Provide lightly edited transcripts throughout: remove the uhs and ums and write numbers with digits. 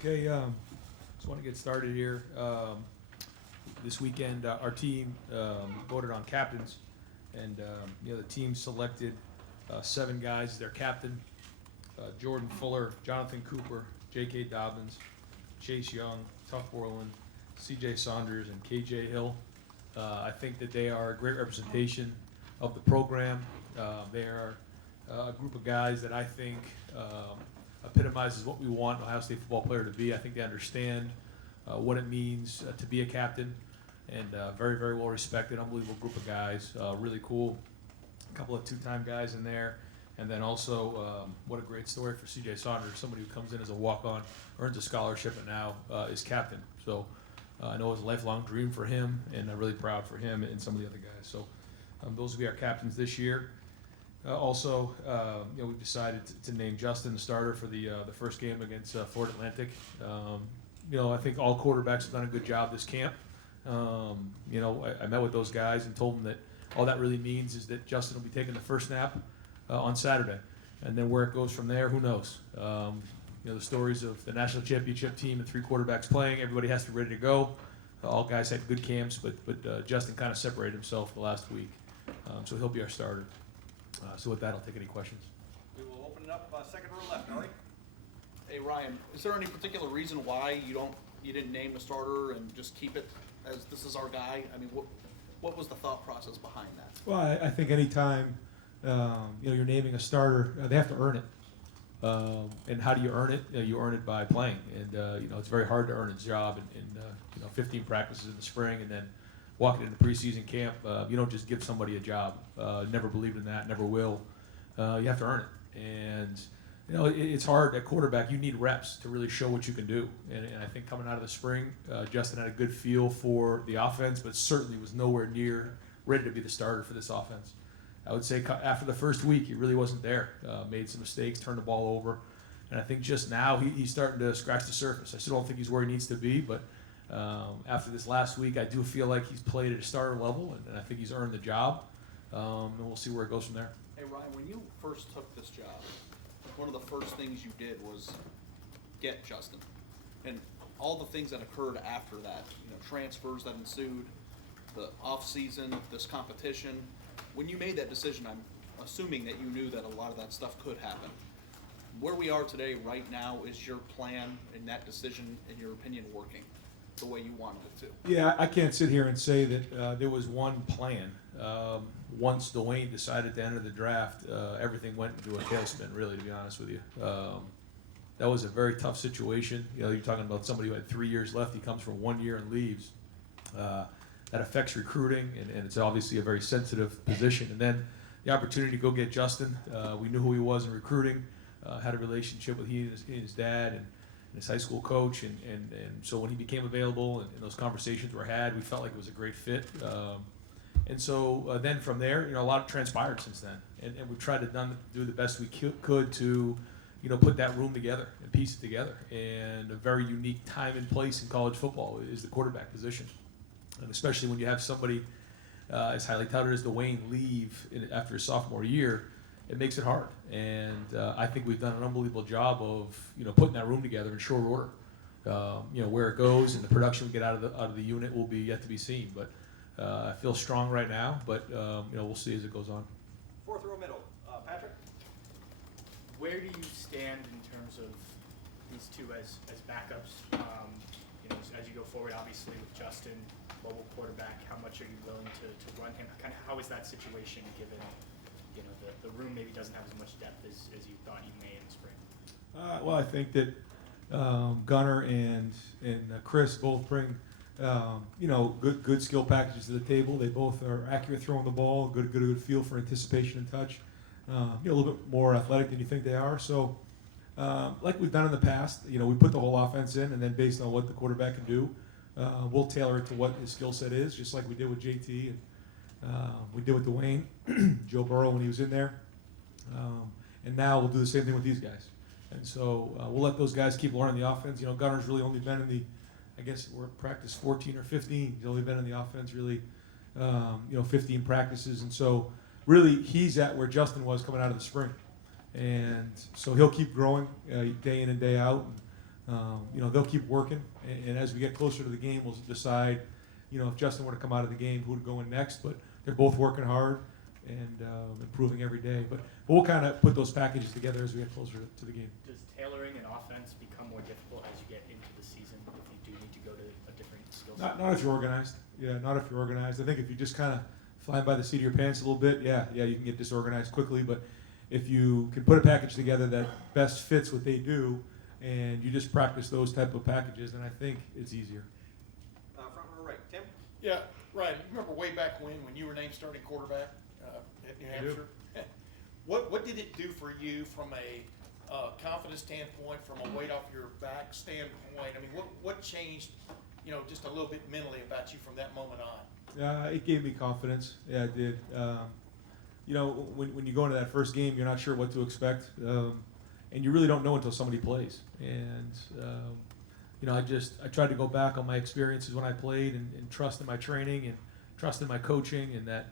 Okay, just want to get started here. This weekend, our team voted on captains, and the team selected 7 guys as their captain: Jordan Fuller, Jonathan Cooper, J.K. Dobbins, Chase Young, Tuff Borland, C.J. Saunders, and K.J. Hill. I think that they are a great representation of the program. They are a group of guys that I think epitomizes what we want an Ohio State football player to be. I think they understand what it means to be a captain, and very, very well respected, unbelievable group of guys, really cool. A couple of two-time guys in there, and then also what a great story for C.J. Saunders, somebody who comes in as a walk-on, earns a scholarship, and now is captain. So I know it was a lifelong dream for him, and I'm really proud for him and some of the other guys. So those will be our captains this year. We've decided to name Justin the starter for the first game against Florida Atlantic. I think all quarterbacks have done a good job this camp. I met with those guys and told them that all that really means is that Justin will be taking the first snap on Saturday, and then where it goes from there, who knows? The stories of the national championship team and 3 quarterbacks playing, everybody has to be ready to go. All guys had good camps, but Justin kind of separated himself the last week, so he'll be our starter. So with that, I'll take any questions. We will open it up second row left. Ellie? Hey Ryan, is there any particular reason why you didn't name the starter and just keep it as this is our guy? I mean, what was the thought process behind that? Well, I think anytime you're naming a starter, they have to earn it. And how do you earn it? You earn it by playing, and it's very hard to earn a job in 15 practices in the spring and then walking into preseason camp. You don't just give somebody a job. Never believed in that, never will. You have to earn it, and it's hard at quarterback. You need reps to really show what you can do, and I think coming out of the spring, Justin had a good feel for the offense, but certainly was nowhere near ready to be the starter for this offense. I would say after the first week, he really wasn't there. Made some mistakes, turned the ball over, and I think just now he's starting to scratch the surface. I still don't think he's where he needs to be, but after this last week, I do feel like he's played at a starter level, and I think he's earned the job, and we'll see where it goes from there. Hey Ryan, when you first took this job, one of the first things you did was get Justin, and all the things that occurred after that, transfers that ensued, the off-season, this competition. When you made that decision, I'm assuming that you knew that a lot of that stuff could happen. Where we are today, right now, is your plan and that decision, in your opinion, working the way you wanted it to? Yeah, I can't sit here and say that there was one plan. Once Dwayne decided to enter the draft, everything went into a tailspin, really, to be honest with you. That was a very tough situation. You're talking about somebody who had 3 years left. He comes from 1 year and leaves. That affects recruiting, and it's obviously a very sensitive position. And then the opportunity to go get Justin, we knew who he was in recruiting, had a relationship with he and his dad and his high school coach, and so when he became available and those conversations were had, we felt like it was a great fit. And so then from there, a lot transpired since then, and we've tried to do the best we could to put that room together and piece it together. And a very unique time and place in college football is the quarterback position. And especially when you have somebody as highly touted as Dwayne leave after his sophomore year, it makes it hard. And I think we've done an unbelievable job of putting that room together in short order. Where it goes and the production we get out of the unit will be yet to be seen. But I feel strong right now. But we'll see as it goes on. Fourth row middle. Patrick? Where do you stand in terms of these two as backups? As you go forward, obviously with Justin, mobile quarterback, how much are you willing to run him? Kind of how is that situation given the room maybe doesn't have as much depth as you thought you may in the spring? Well, I think that Gunnar and Chris both bring good skill packages to the table. They both are accurate throwing the ball, good feel for anticipation and touch. A little bit more athletic than you think they are. So, like we've done in the past, we put the whole offense in, and then based on what the quarterback can do, we'll tailor it to what his skill set is, just like we did with JT and we did with Dwayne, Joe Burrow when he was in there, and now we'll do the same thing with these guys. And so we'll let those guys keep learning the offense. Gunner's really only been in we're at practice 14 or 15. He's only been in the offense really, 15 practices, and so really he's at where Justin was coming out of the spring. And so he'll keep growing day in and day out. They'll keep working, and as we get closer to the game, we'll decide, if Justin were to come out of the game, who to go in next. But they're both working hard and improving every day. But we'll kind of put those packages together as we get closer to the game. Does tailoring an offense become more difficult as you get into the season if you do need to go to a different skill set? Not if you're organized. Yeah, not if you're organized. I think if you just kind of flying by the seat of your pants a little bit, yeah, you can get disorganized quickly. But if you can put a package together that best fits what they do, and you just practice those type of packages, then I think it's easier. Front row right, Tim? Yeah, Ryan, you remember way back when you were named starting quarterback at New I do. Hampshire? What did it do for you from a confidence standpoint, from a weight off your back standpoint? I mean, what changed, just a little bit mentally about you from that moment on? It gave me confidence. Yeah, it did. When you go into that first game, you're not sure what to expect, and you really don't know until somebody plays. And I tried to go back on my experiences when I played and trust in my training and trust in my coaching, and that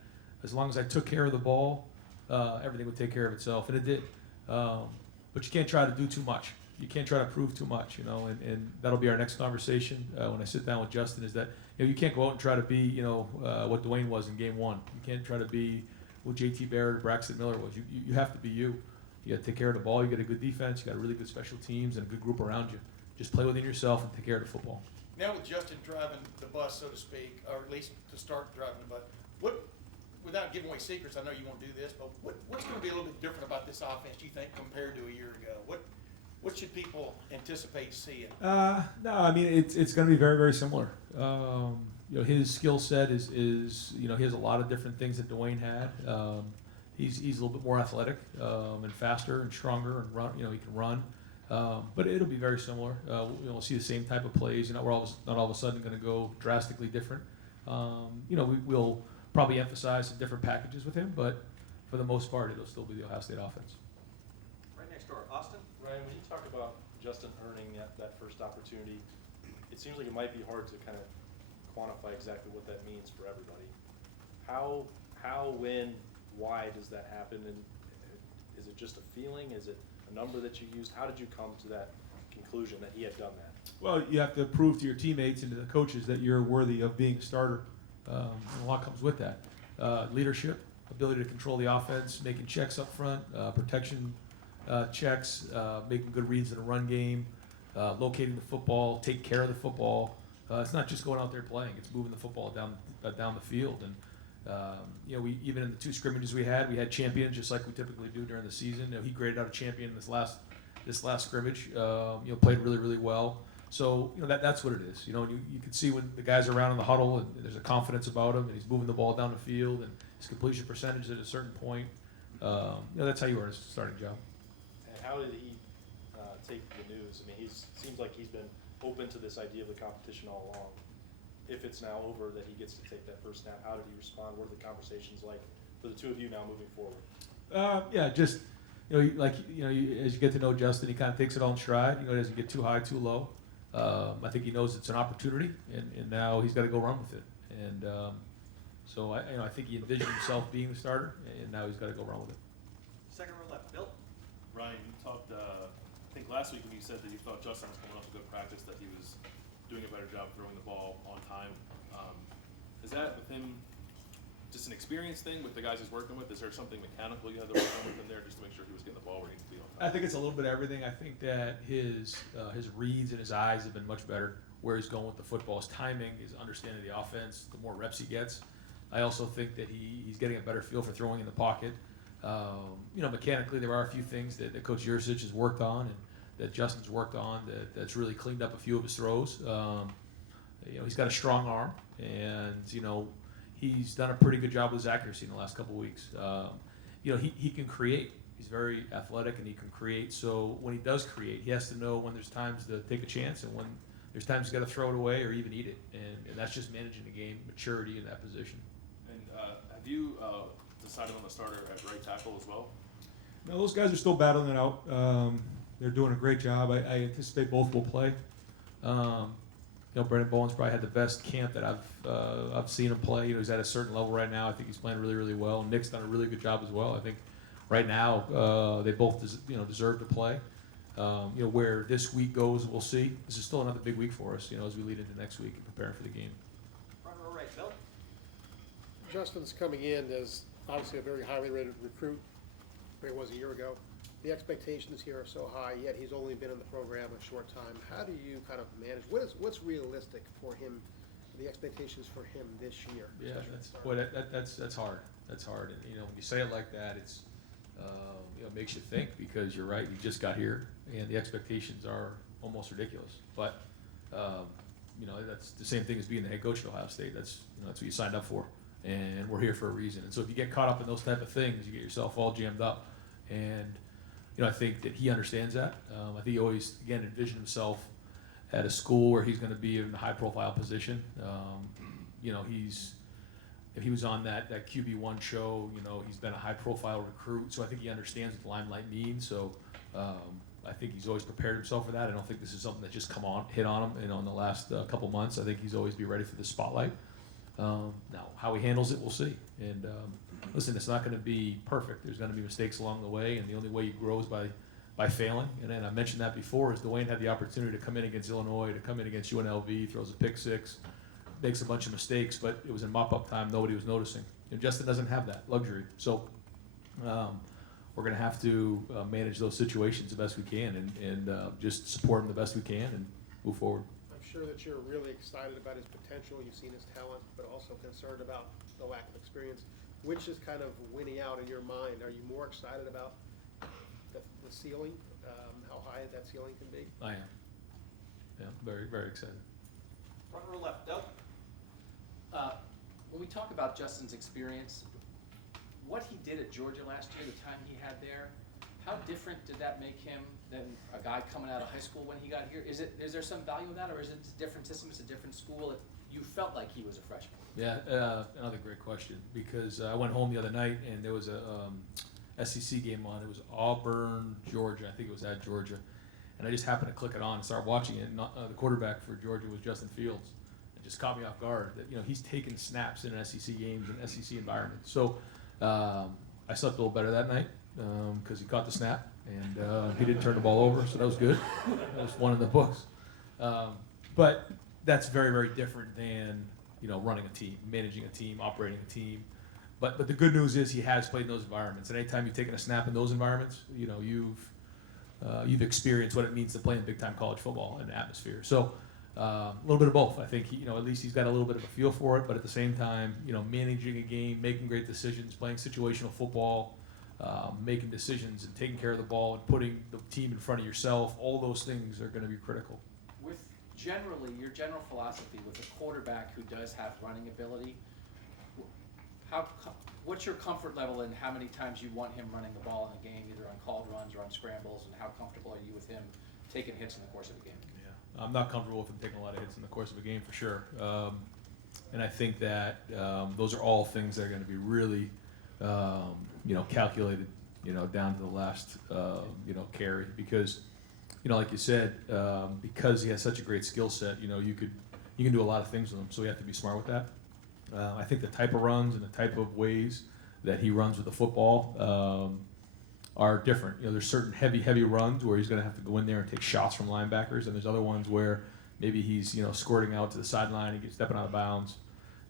as long as I took care of the ball, everything would take care of itself, and it did. But you can't try to do too much. You can't try to prove too much, and that'll be our next conversation when I sit down with Justin, is that you can't go out and try to be what Dwayne was in game one. You can't try to be what JT Barrett or Braxton Miller was. You have to be you. You got to take care of the ball. You got a good defense. You got a really good special teams and a good group around you. Just play within yourself and take care of the football. Now with Justin driving the bus, so to speak, or at least to start driving the bus, without giving away secrets, I know you won't do this, but what's going to be a little bit different about this offense, do you think, compared to a year ago? What should people anticipate seeing? No, I mean it's going to be very, very similar. His skill set is he has a lot of different things that Dwayne had. He's a little bit more athletic and faster and stronger and run. He can run, but it'll be very similar. We'll see the same type of plays. We're not all of a sudden going to go drastically different. We'll probably emphasize some different packages with him, but for the most part, it'll still be the Ohio State offense. Right next door, Austin? Ryan, when you talk about Justin earning that first opportunity, it seems like it might be hard to kind of quantify exactly what that means for everybody. How, when, why does that happen? And is it just a feeling? Is it a number that you used? How did you come to that conclusion that he had done that? Well, you have to prove to your teammates and to the coaches that you're worthy of being a starter. And a lot comes with that. Leadership, ability to control the offense, making checks up front, protection checks, making good reads in a run game, locating the football, take care of the football. It's not just going out there playing; it's moving the football down the field. And we even in the two scrimmages we had champions just like we typically do during the season. He graded out a champion in this last scrimmage. Played really, really well. So that's what it is. You can see when the guys are around in the huddle and there's a confidence about him, and he's moving the ball down the field, and his completion percentage at a certain point. That's how you earn a starting job. And how did he take the news? I mean, seems like he's been open to this idea of the competition all along. If it's now over that he gets to take that first snap, how did he respond? What are the conversations like for the two of you now moving forward? Just as you get to know Justin, he kind of takes it all in stride. He doesn't get too high, too low. I think he knows it's an opportunity, and now he's got to go run with it. And so I think he envisioned himself being the starter, and now he's got to go run with it. Second row left, Bill? Ryan, you talked, I think last week when you said that you thought Justin was coming off a good practice, that he was doing a better job throwing the ball on time. Is that with him just an experience thing with the guys he's working with? Is there something mechanical you had to work on with him there just to make sure he was getting the ball where he needs to be on time? I think it's a little bit of everything. I think that his reads and his eyes have been much better. Where he's going with the football, his timing, his understanding of the offense, the more reps he gets. I also think that he's getting a better feel for throwing in the pocket. Mechanically, there are a few things that Coach Yurcich has worked on and that Justin's worked on that's really cleaned up a few of his throws. He's got a strong arm, and he's done a pretty good job with his accuracy in the last couple of weeks. He can create. He's very athletic, and he can create. So when he does create, he has to know when there's times to take a chance and when there's times he's got to throw it away or even eat it. And that's just managing the game, maturity in that position. And have you decided on the starter at right tackle as well? No, those guys are still battling it out. They're doing a great job. I anticipate both will play. Brendan Bowen's probably had the best camp that I've seen him play. He's at a certain level right now. I think he's playing really, really well. Nick's done a really good job as well. I think right now they both deserve to play. Where this week goes, we'll see. This is still another big week for us, as we lead into next week and prepare for the game. Front row right, Bill. Justin's coming in as obviously a very highly rated recruit, where he was a year ago. The expectations here are so high, yet he's only been in the program a short time. How do you kind of manage, what's realistic for him, the expectations for him this year? Yeah, especially at the start? that's hard. That's hard. And, when you say it like that, it's, it makes you think, because you're right, you just got here and the expectations are almost ridiculous. But, that's the same thing as being the head coach at Ohio State. That's what you signed up for. And we're here for a reason. And so if you get caught up in those type of things, you get yourself all jammed up. And, I think that he understands that. I think he always, again, envisioned himself at a school where he's going to be in a high-profile position. If he was on that QB1 show, he's been a high-profile recruit, so I think he understands what the limelight means. So I think he's always prepared himself for that. I don't think this is something that just hit on him, in the last couple months. I think he's always be ready for the spotlight. Now, how he handles it, we'll see. And listen, it's not going to be perfect. There's going to be mistakes along the way, and the only way you grow is by failing. And then I mentioned that before, is Dwayne had the opportunity to come in against Illinois, to come in against UNLV, throws a pick six, makes a bunch of mistakes, but it was in mop-up time. Nobody was noticing. Justin doesn't have that luxury. So we're going to have to manage those situations the best we can and just support him the best we can and move forward. I'm sure that you're really excited about his potential, you've seen his talent, but also concerned about the lack of experience. Which is kind of winning out in your mind? Are you more excited about the ceiling, how high that ceiling can be? I am. Yeah, very, very excited. Front row left, Doug. When we talk about Justin's experience, what he did at Georgia last year, the time he had there, how different did that make him than a guy coming out of high school when he got here? Is there some value in that, or is it a different system, it's a different school? You felt like he was a freshman. Yeah, another great question, because I went home the other night and there was a SEC game on. It was Auburn, Georgia. I think it was at Georgia. And I just happened to click it on and start watching it. And the quarterback for Georgia was Justin Fields. It just caught me off guard that, he's taking snaps in SEC games and SEC environment. So I slept a little better that night because he caught the snap and he didn't turn the ball over, so that was good. That was one in the books. But that's very, very different than running a team, managing a team, operating a team. But the good news is he has played in those environments. And anytime you've taken a snap in those environments, you've experienced what it means to play in big time college football and atmosphere. So a little bit of both. I think at least he's got a little bit of a feel for it. But at the same time, managing a game, making great decisions, playing situational football, making decisions and taking care of the ball and putting the team in front of yourself. All those things are going to be critical. With your general philosophy with a quarterback who does have running ability, what's your comfort level in how many times you want him running the ball in a game, either on called runs or on scrambles, and how comfortable are you with him taking hits in the course of a game? Yeah, I'm not comfortable with him taking a lot of hits in the course of a game for sure. And I think that those are all things that are going to be really, calculated, down to the last, carry, because. Like you said, because he has such a great skill set, you can do a lot of things with him. So we have to be smart with that. I think the type of runs and the type of ways that he runs with the football are different. There's certain heavy runs where he's going to have to go in there and take shots from linebackers, and there's other ones where maybe he's squirting out to the sideline and gets stepping out of bounds.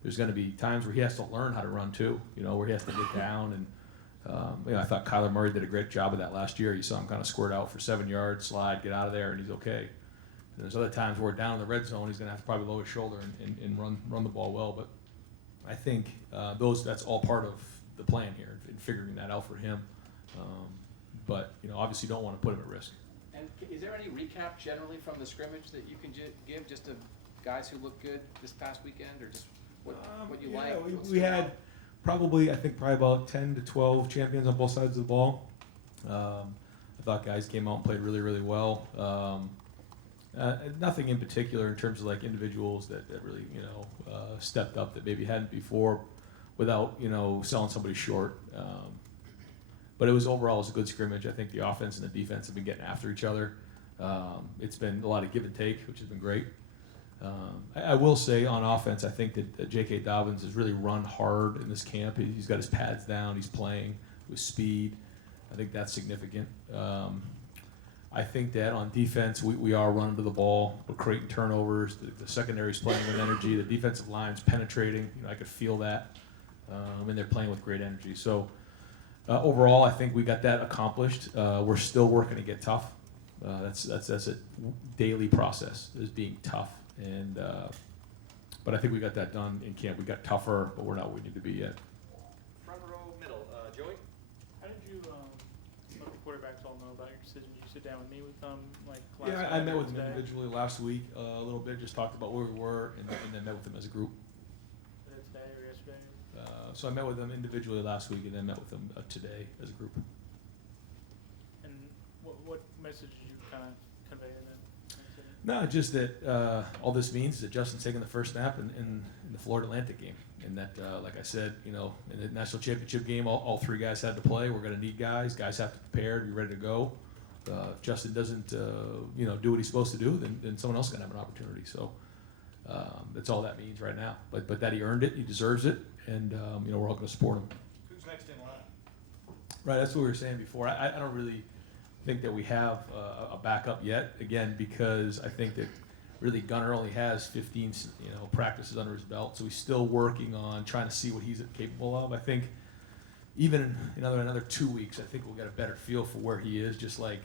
There's going to be times where he has to learn how to run too. Where he has to get down and. I thought Kyler Murray did a great job of that last year. You saw him kind of squirt out for 7 yards, slide, get out of there, and he's okay. And there's other times where down in the red zone, he's going to have to probably lower his shoulder and run the ball well. But I think that's all part of the plan here in figuring that out for him. But obviously, don't want to put him at risk. And is there any recap generally from the scrimmage that you can give just to guys who look good this past weekend, or just what you like? We had. Probably about 10 to 12 champions on both sides of the ball. I thought guys came out and played really, really well. Nothing in particular in terms of like individuals that really stepped up that maybe hadn't before, without selling somebody short. But it was a good scrimmage. I think the offense and the defense have been getting after each other. It's been a lot of give and take, which has been great. I will say on offense, I think that J.K. Dobbins has really run hard in this camp. He's got his pads down. He's playing with speed. I think that's significant. I think that on defense, we are running to the ball. We're creating turnovers. The secondary's playing with energy. The defensive line's penetrating. I could feel that. And they're playing with great energy. So overall, I think we got that accomplished. We're still working to get tough. That's a daily process, is being tough. And but I think we got that done in camp. We got tougher, but we're not where we need to be yet. Front row middle, Joey? How did you let the quarterbacks all know about your decision? Did you sit down with me with them like last Yeah, night I met or with them today? individually last week a little bit, just talked about where we were, and then met with them as a group. Was it today or yesterday? So I met with them individually last week, and then met with them today as a group. And what message did you kind of convey to them? No, just that all this means is that Justin's taking the first snap in the Florida Atlantic game, and that, like I said, in the national championship game, all three guys had to play. We're going to need guys. Guys have to prepare, be ready to go. If Justin doesn't, do what he's supposed to do, then someone else is going to have an opportunity. So that's all that means right now. But that he earned it, he deserves it, and we're all going to support him. Who's next in line? Right, that's what we were saying before. I don't really think that we have a backup yet. Again, because I think that really Gunnar only has 15, practices under his belt, so he's still working on trying to see what he's capable of. I think even in another 2 weeks, I think we'll get a better feel for where he is. Just like,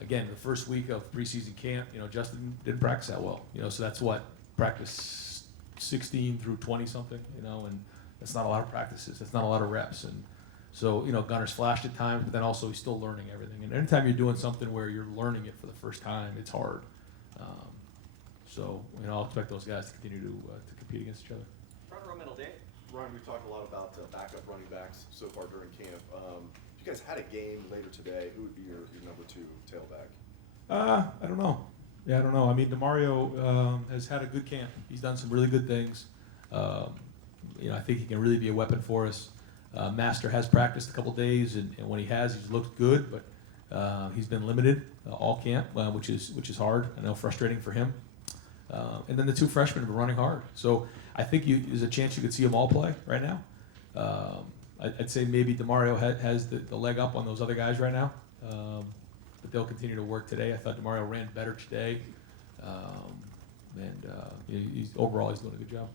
again, the first week of preseason camp, Justin didn't practice that well. So that's what practice 16 through 20 something, and that's not a lot of practices. That's not a lot of reps. And so, Gunnar's flashed at times, but then also he's still learning everything. And anytime you're doing something where you're learning it for the first time, it's hard. So, I'll expect those guys to continue to compete against each other. Front row middle, Dave? Ryan, we've talked a lot about backup running backs so far during camp. If you guys had a game later today, who would be your number 2 tailback? I don't know. Yeah, I don't know. I mean, DeMario has had a good camp. He's done some really good things. I think he can really be a weapon for us. Master has practiced a couple days, and when he has, he's looked good, but he's been limited all camp, which is hard. I know, frustrating for him. And then the 2 freshmen have been running hard. So I think there's a chance you could see them all play right now. I'd say maybe DeMario has the leg up on those other guys right now, but they'll continue to work today. I thought DeMario ran better today, and overall he's doing a good job.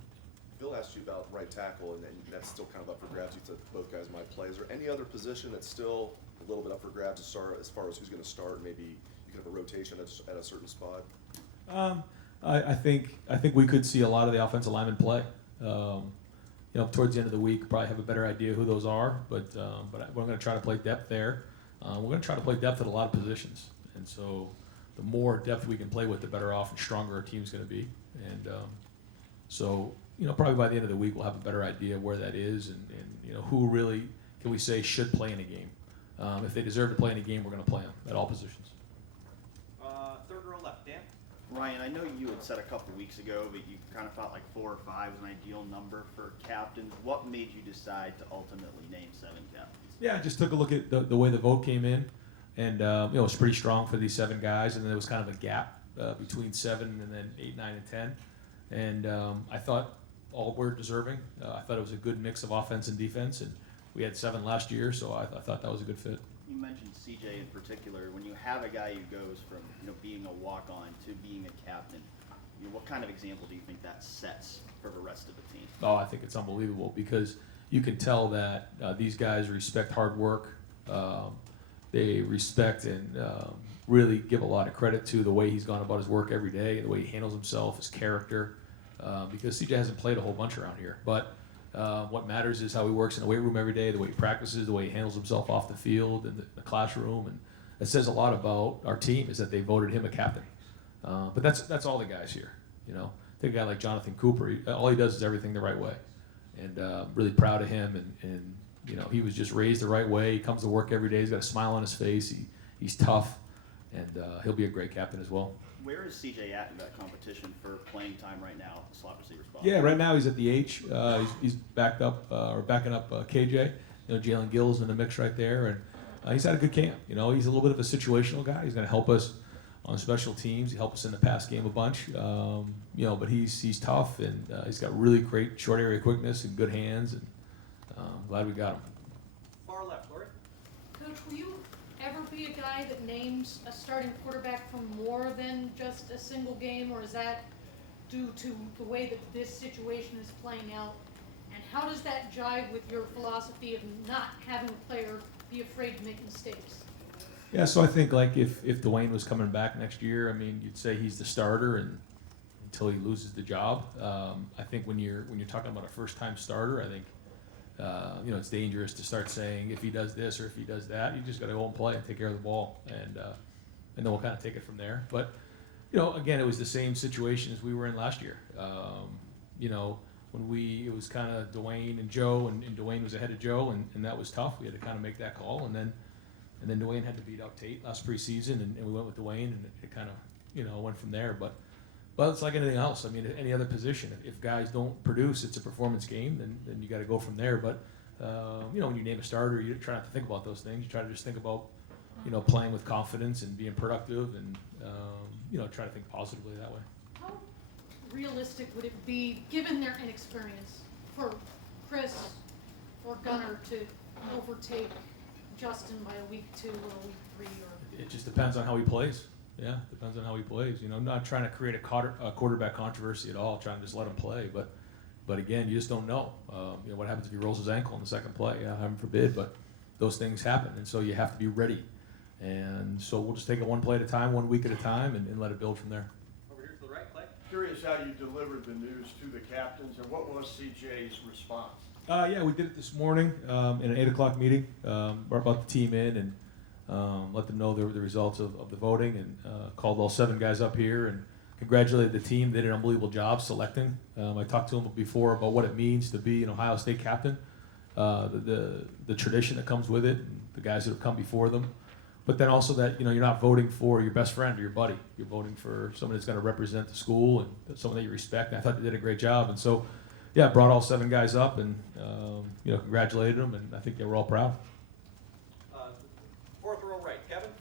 Bill asked you about right tackle, and that's still kind of up for grabs. You said both guys might play. Is there any other position that's still a little bit up for grabs as far as who's going to start? Maybe you can have a rotation at a certain spot. I think we could see a lot of the offensive linemen play. Towards the end of the week, probably have a better idea who those are. But we're going to try to play depth there. We're going to try to play depth at a lot of positions. And so, the more depth we can play with, the better off and stronger our team's going to be. And probably by the end of the week, we'll have a better idea of where that is and who really can we say should play in a game. If they deserve to play in a game, we're going to play them at all positions. Third row left, Dan? Ryan, I know you had said a couple weeks ago that you kind of felt like 4 or 5 was an ideal number for captains. What made you decide to ultimately name 7 captains? Yeah, I just took a look at the way the vote came in, and it was pretty strong for these 7 guys, and then there was kind of a gap between 7 and then 8, 9, and 10. And I thought all were deserving. I thought it was a good mix of offense and defense, and we had 7 last year, so I thought that was a good fit. You mentioned CJ in particular. When you have a guy who goes from being a walk-on to being a captain, what kind of example do you think that sets for the rest of the team? Oh, I think it's unbelievable because you can tell that these guys respect hard work. They respect and really give a lot of credit to the way he's gone about his work every day, the way he handles himself, his character. Because CJ hasn't played a whole bunch around here, but what matters is how he works in the weight room every day, the way he practices, the way he handles himself off the field and the classroom, and it says a lot about our team is that they voted him a captain. But that's all the guys here. Take a guy like Jonathan Cooper. All he does is everything the right way, and really proud of him. And he was just raised the right way. He comes to work every day. He's got a smile on his face. He's tough, and he'll be a great captain as well. Where is CJ at in that competition for playing time right now at the slot receiver spot? Yeah, right now he's at the H. He's backing up KJ. Jalen Gill's in the mix right there, and he's had a good camp. He's a little bit of a situational guy. He's going to help us on special teams. He helped us in the pass game a bunch. But he's tough, and he's got really great short area quickness and good hands, and glad we got him. Far left, Lori? Coach, were you ever be a guy that names a starting quarterback for more than just a single game, or is that due to the way that this situation is playing out? And how does that jive with your philosophy of not having a player be afraid to make mistakes? Yeah, so I think like if Dwayne was coming back next year, I mean, you'd say he's the starter and until he loses the job. I think when you're talking about a first-time starter, I think it's dangerous to start saying if he does this or if he does that. You just got to go and play and take care of the ball, and then we'll kind of take it from there. But again, it was the same situation as we were in last year. When it was kind of Dwayne and Joe, and Dwayne was ahead of Joe, and that was tough. We had to kind of make that call, and then Dwayne had to beat out Tate last preseason, and we went with Dwayne, and it kind of went from there. But it's like anything else. I mean, any other position, if guys don't produce, it's a performance game, then you got to go from there. But when you name a starter, you try not to think about those things. You try to just think about playing with confidence and being productive, and try to think positively that way. How realistic would it be, given their inexperience, for Chris or Gunnar to overtake Justin by a week 2 or a week 3? Or It just depends on how he plays. Yeah, depends on how he plays. I'm not trying to create a quarterback controversy at all. Trying to just let him play, but again, you just don't know. What happens if he rolls his ankle in the second play? Yeah, heaven forbid, but those things happen, and so you have to be ready. And so we'll just take it one play at a time, 1 week at a time, and let it build from there. Over here to the right, Clay. Curious how you delivered the news to the captains, and what was CJ's response? Yeah, we did it this morning in an 8 o'clock meeting. Brought the team in and let them know the results of the voting, and called all 7 guys up here and congratulated the team. They did an unbelievable job selecting. I talked to them before about what it means to be an Ohio State captain, the tradition that comes with it, and the guys that have come before them. But then also that you're not voting for your best friend or your buddy. You're voting for someone that's going to represent the school and someone that you respect. And I thought they did a great job. And so, yeah, brought all 7 guys up and congratulated them, and I think they were all proud. Fourth row right, Kevin.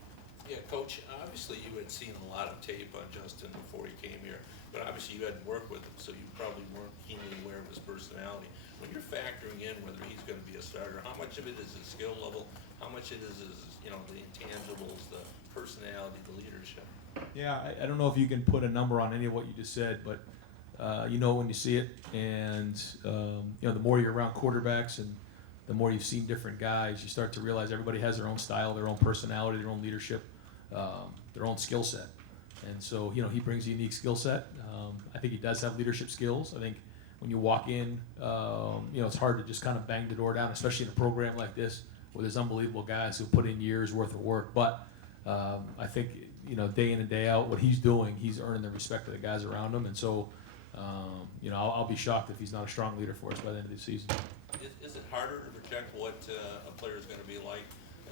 Yeah, Coach, obviously you had seen a lot of tape on Justin before he came here, but obviously you hadn't worked with him, so you probably weren't keenly aware of his personality. When you're factoring in whether he's going to be a starter, how much of it is his skill level? How much of it is the intangibles, the personality, the leadership? Yeah, I don't know if you can put a number on any of what you just said, but when you see it, and the more you're around quarterbacks and the more you've seen different guys, you start to realize everybody has their own style, their own personality, their own leadership, their own skill set. And so, he brings a unique skill set. I think he does have leadership skills. I think when you walk in, it's hard to just kind of bang the door down, especially in a program like this where there's unbelievable guys who put in years worth of work. But I think, day in and day out, what he's doing, he's earning the respect of the guys around him. And so, I'll be shocked if he's not a strong leader for us by the end of the season. Is it harder to project what a player is going to be like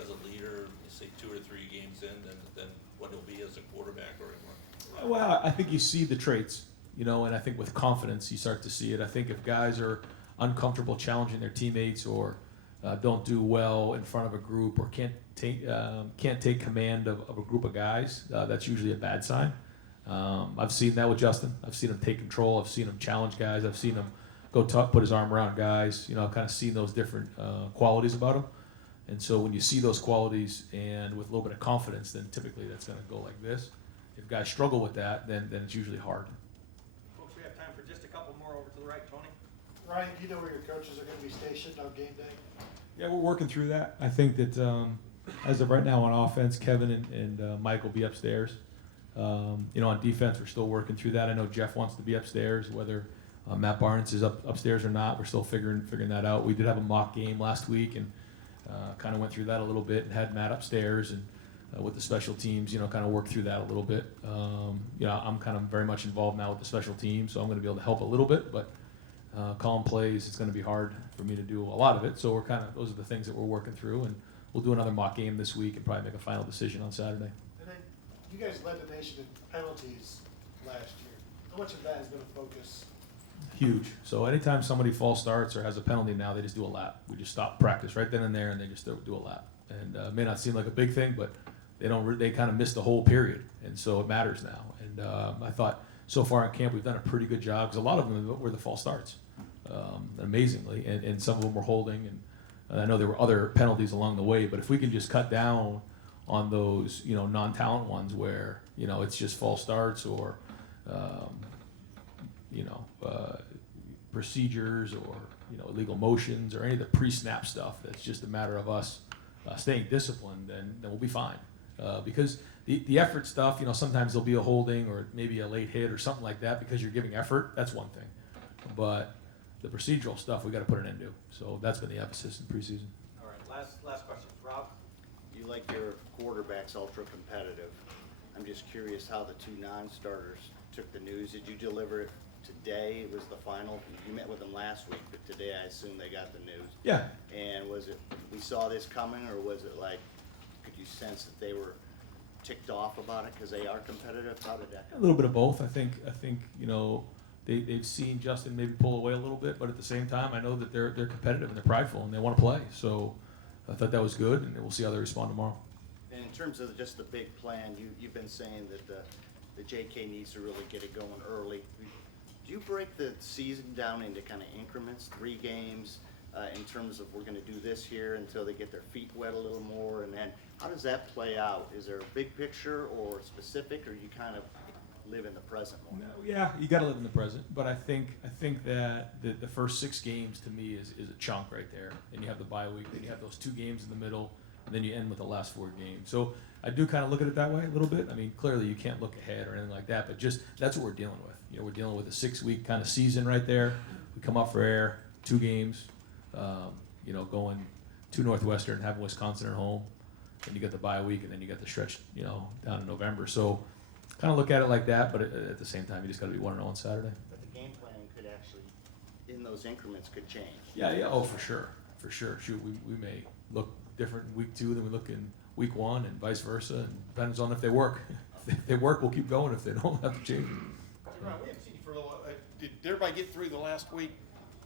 as a leader, say 2 or 3 games in, than what he'll be as a quarterback or anyone? Well, I think you see the traits, and I think with confidence you start to see it. I think if guys are uncomfortable challenging their teammates or don't do well in front of a group or can't take command of a group of guys, that's usually a bad sign. I've seen that with Justin. I've seen him take control. I've seen him challenge guys. I've seen him go put his arm around guys. I've kind of seen those different qualities about him. And so when you see those qualities and with a little bit of confidence, then typically that's going to go like this. If guys struggle with that, then it's usually hard. Folks, we have time for just a couple more over to the right, Tony. Ryan, do you know where your coaches are going to be stationed on game day? Yeah, we're working through that. I think that as of right now on offense, Kevin and Mike will be upstairs. On defense, we're still working through that. I know Jeff wants to be upstairs, whether Matt Barnes is upstairs or not. We're still figuring that out. We did have a mock game last week and kind of went through that a little bit and had Matt upstairs and with the special teams, kind of work through that a little bit. I'm kind of very much involved now with the special teams, so I'm going to be able to help a little bit, but calling plays, it's going to be hard for me to do a lot of it. So those are the things that we're working through, and we'll do another mock game this week and probably make a final decision on Saturday. And then you guys led the nation in penalties last year. How much of that has been a focus? Huge. So anytime somebody false starts or has a penalty now, they just do a lap. We just stop practice right then and there, and they just do a lap. And it may not seem like a big thing, but they kind of miss the whole period, and so it matters now. And I thought so far in camp we've done a pretty good job because a lot of them were the false starts, amazingly, and some of them were holding. And I know there were other penalties along the way, but if we can just cut down on those, you know, non-talent ones where, you know, it's just false starts or, you know, procedures or, you know, illegal motions or any of the pre-snap stuff that's just a matter of us staying disciplined, then we'll be fine. Because the effort stuff, you know, sometimes there'll be a holding or maybe a late hit or something like that because you're giving effort. That's one thing. But the procedural stuff, we got to put an end to. So that's been the emphasis in preseason. All right, last question. Rob? You like your quarterbacks ultra competitive. I'm just curious how the two non-starters took the news. Did you deliver it today? It was the final. You met with them last week, but today I assume they got the news. Yeah. And was it, we saw this coming, or was it like, could you sense that they were ticked off about it because they are competitive? How did that A come? little bit of both. I think you know, they've seen Justin maybe pull away a little bit, but at the same time, I know that they're competitive and they're prideful and they want to play. So I thought that was good, and we'll see how they respond tomorrow. And in terms of just the big plan, you've been saying that the JK needs to really get it going early. Do you break the season down into kind of increments, 3 games, in terms of we're going to do this here until they get their feet wet a little more, and then how does that play out? Is there a big picture or specific, or you kind of live in the present more? No, yeah, you got to live in the present, but I think that the first 6 games to me is a chunk right there, and you have the bye week, then you have those 2 games in the middle, and then you end with the last 4 games. So I do kind of look at it that way a little bit. I mean, clearly you can't look ahead or anything like that, but just that's what we're dealing with. You know, we're dealing with a 6-week kind of season right there. We come up for air, 2 games. You know, going to Northwestern, having Wisconsin at home, and you get the bye week, and then you get the stretch, you know, down in November. So kind of look at it like that, but at the same time, you just got to be 1-0 on Saturday. But the game plan could actually, in those increments, could change. Yeah, oh, for sure. Shoot, we may look different in week 2 than we look in week 1, and vice versa, and depends on if they work. If they work, we'll keep going. If they don't, we'll have to change. Ron, we haven't seen you for a little, did everybody get through the last week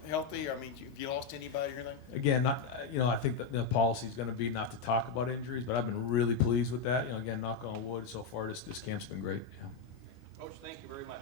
healthy? I mean, have you lost anybody or anything? Again, not you know, I think that the policy is going to be not to talk about injuries, but I've been really pleased with that. You know, again, knock on wood, so far this camp's been great. Yeah. Coach, thank you very much.